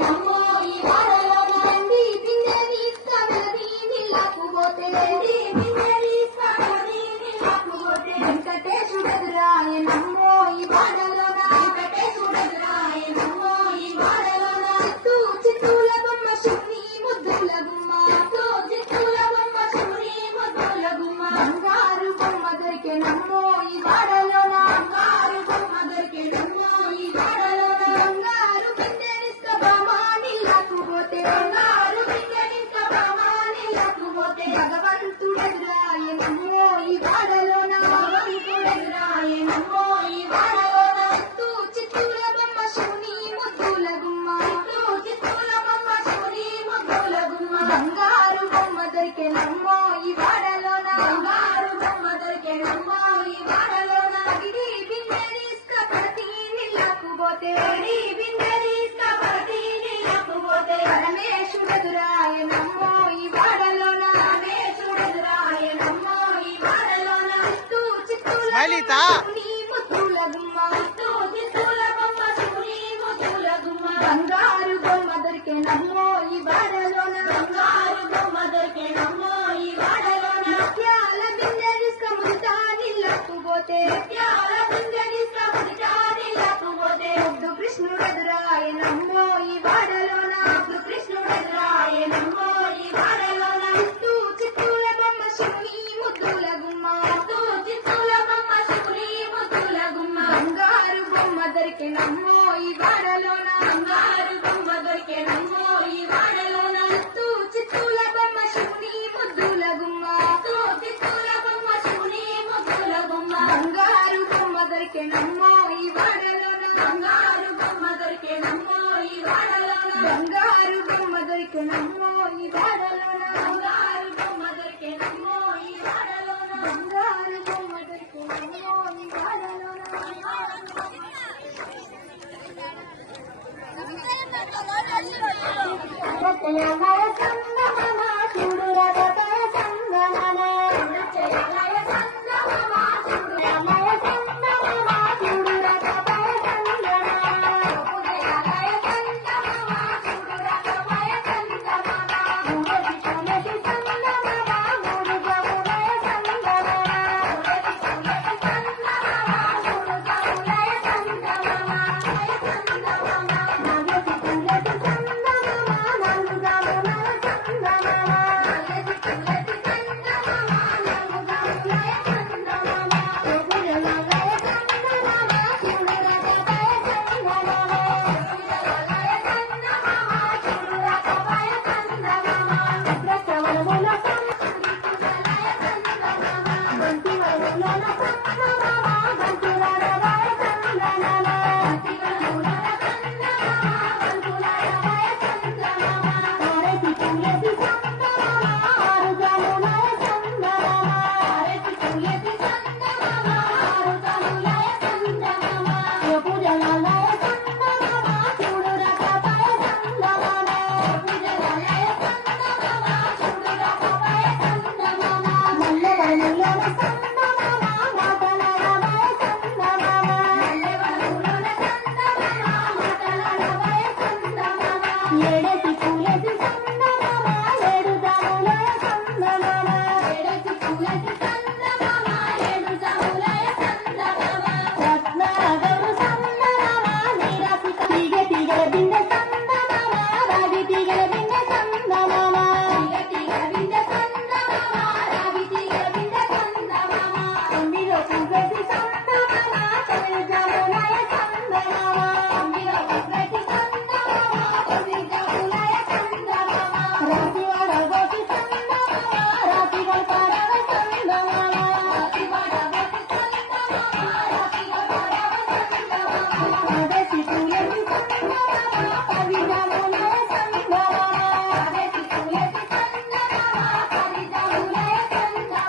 నమ్మో ఈ వాడలోన రండి బిందెని కమలది నీళ్ళకు పోతే వెంకటేశుడెదురాయ నమ్మో ఈ వాడలోన వెంకటేశుడెదురాయ నమ్మో ఈ వాడలోన చిత్తూ చిత్తూల బొమ్మ శివుని ముద్దుల గుమ్మ చిత్తూల బొమ్మ శివుని ముద్దుల గుమ్మ బంగారు బొమ్మ దొరికే నమ్మో ఈ వాడలోన బంగారు బొమ్మ దొరికే నమ్మో ఈ వాడలోన బంగారు బిందెనిస్క బామా నీళ్ళకు పోతే బంగారు బిందెనిస్క బామా నీళ్ళకు పోతే భగవంతుడెదురాయ నమ్మో ఈ వాడలోన భగవంతుడెదురాయ నమ్మో ఈ వాడలోన చిత్తూ చిత్తూల బొమ్మ శివుని ముద్దుల గుమ్మ చిత్తూల బొమ్మ శివుని ముద్దుల గుమ్మ బంగారు బొమ్మ దొరికే నమ్మో ఈ వాడలోన బంగారు బొమ్మ దొరికే నమ్మో ఈ వాడలోన గిరి బిందెనిస్క ప్రతి నీళ్ళకు పోతే బిందెనిస్క ప్రతి నీళ్ళకు పోతే పరమేశుడెదురాయ నమ్మో ఈ వాడలోన పరమేశుడెదురాయ నమ్మో ఈ వాడలోన చిత్తూ చిత్తూల శివుని ముద్దుల గుమ్మ చిత్తూల బొమ్మ శివుని ముద్దుల గుమ్మ బంగారు బొమ్మ దొరికే నమ్మో ఈ వాడలోన బంగారు బొమ్మ దొరికే నమ్మో ఈ వాడలోన ముత్యాల బిందెనిస్క ముదితా నీళ్ళకు పోతే ముత్యాల బిందెనిస్క ముదితా నీళ్ళకు పోతే ముద్దు కృష్ణుడెదురాయ నమ్మో ఈ వాడలోన ముద్దు కృష్ణుడెదురాయ నమ్మో ఈ వాడలోన చిత్తూ చిత్తూల బొమ్మ శివుని ముద్దుల గుమ్మ చిత్తూల బొమ్మ శివుని ముద్దుల గుమ్మ బంగారు బొమ్మ దొరికే నమ్మో ఈ వాడలోన బంగారు బొమ్మ దొరికే నమ్మో ఈ వాడలోన చిత్తూ చిత్తూల బొమ్మ శివుని ముద్దుల గుమ్మ చిత్తూల బొమ్మ శివుని ముద్దుల గుమ్మ బంగారు బొమ్మ దొరికే నమ్మో ఈ వాడలోన బంగారు బొమ్మ దొరికే నమ్మో ఈ వాడలోన బంగారు బొమ్మ దొరికే నమ్మో ఈ వాడలోన బంగారు బొమ్మ దొరికే నమ్మో ఈ వాడలోన బంగారు బొమ్మ దొరికే నమ్మో ఈ వాడలోన ఏడే